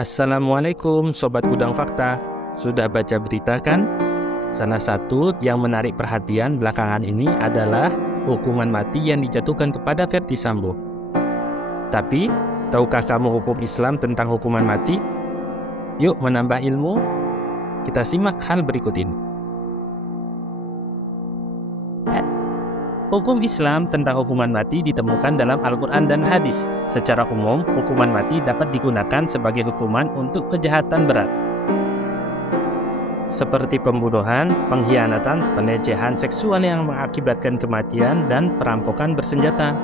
Assalamualaikum Sobat Gudang Fakta. Sudah baca berita kan? Salah satu yang menarik perhatian belakangan ini adalah hukuman mati yang dijatuhkan kepada Ferdy Sambo. Tapi, tahukah kamu hukum Islam tentang hukuman mati? Yuk menambah ilmu, kita simak hal berikut ini. Hukum Islam tentang hukuman mati ditemukan dalam Al-Quran dan hadis. Secara umum, hukuman mati dapat digunakan sebagai hukuman untuk kejahatan berat, seperti pembunuhan, pengkhianatan, pelecehan seksual yang mengakibatkan kematian, dan perampokan bersenjata.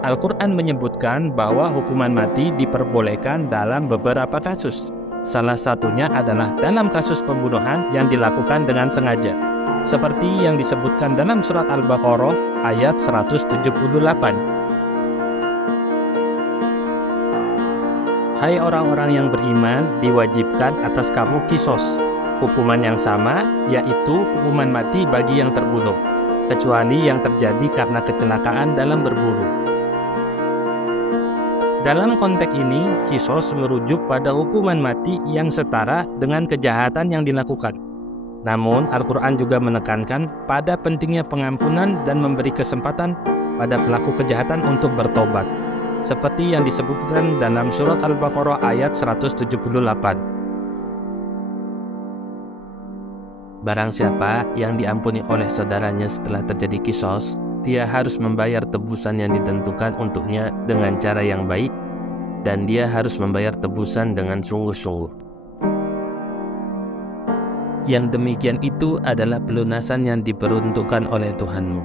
Al-Quran menyebutkan bahwa hukuman mati diperbolehkan dalam beberapa kasus. Salah satunya adalah dalam kasus pembunuhan yang dilakukan dengan sengaja, seperti yang disebutkan dalam surat Al-Baqarah ayat 178. Hai orang-orang yang beriman, diwajibkan atas kamu kisos, hukuman yang sama, yaitu hukuman mati bagi yang terbunuh, kecuali yang terjadi karena kecelakaan dalam berburu. Dalam konteks ini, kisos merujuk pada hukuman mati yang setara dengan kejahatan yang dilakukan. Namun, Al-Quran juga menekankan pada pentingnya pengampunan dan memberi kesempatan pada pelaku kejahatan untuk bertobat, seperti yang disebutkan dalam surat Al-Baqarah ayat 178. Barang siapa yang diampuni oleh saudaranya setelah terjadi kisos, dia harus membayar tebusan yang ditentukan untuknya dengan cara yang baik, dan dia harus membayar tebusan dengan sungguh-sungguh. Yang demikian itu adalah pelunasan yang diperuntukkan oleh Tuhanmu.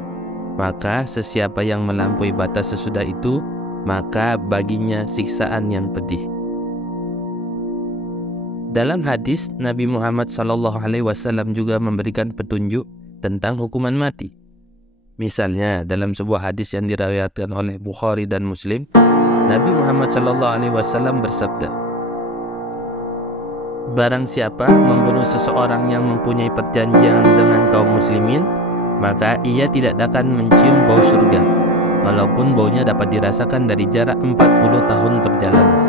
Maka sesiapa yang melampaui batas sesudah itu, maka baginya siksaan yang pedih. Dalam hadis, Nabi Muhammad SAW juga memberikan petunjuk tentang hukuman mati. Misalnya, dalam sebuah hadis yang diriwayatkan oleh Bukhari dan Muslim, Nabi Muhammad SAW bersabda, barang siapa membunuh seseorang yang mempunyai perjanjian dengan kaum muslimin, maka ia tidak akan mencium bau surga, walaupun baunya dapat dirasakan dari jarak 40 tahun perjalanan.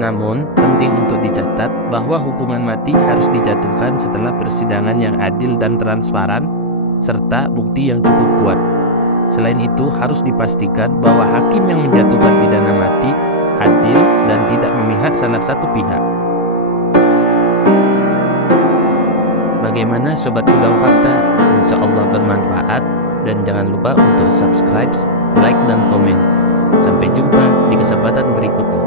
Namun, penting untuk dicatat bahwa hukuman mati harus dijatuhkan setelah persidangan yang adil dan transparan, serta bukti yang cukup kuat. Selain itu, harus dipastikan bahwa hakim yang menjatuhkan pidana mati adil dan tidak memihak salah satu pihak. Bagaimana Sobat Gudang Fakta? Insya Allah bermanfaat, dan jangan lupa untuk subscribe, like, dan komen. Sampai jumpa di kesempatan berikutnya.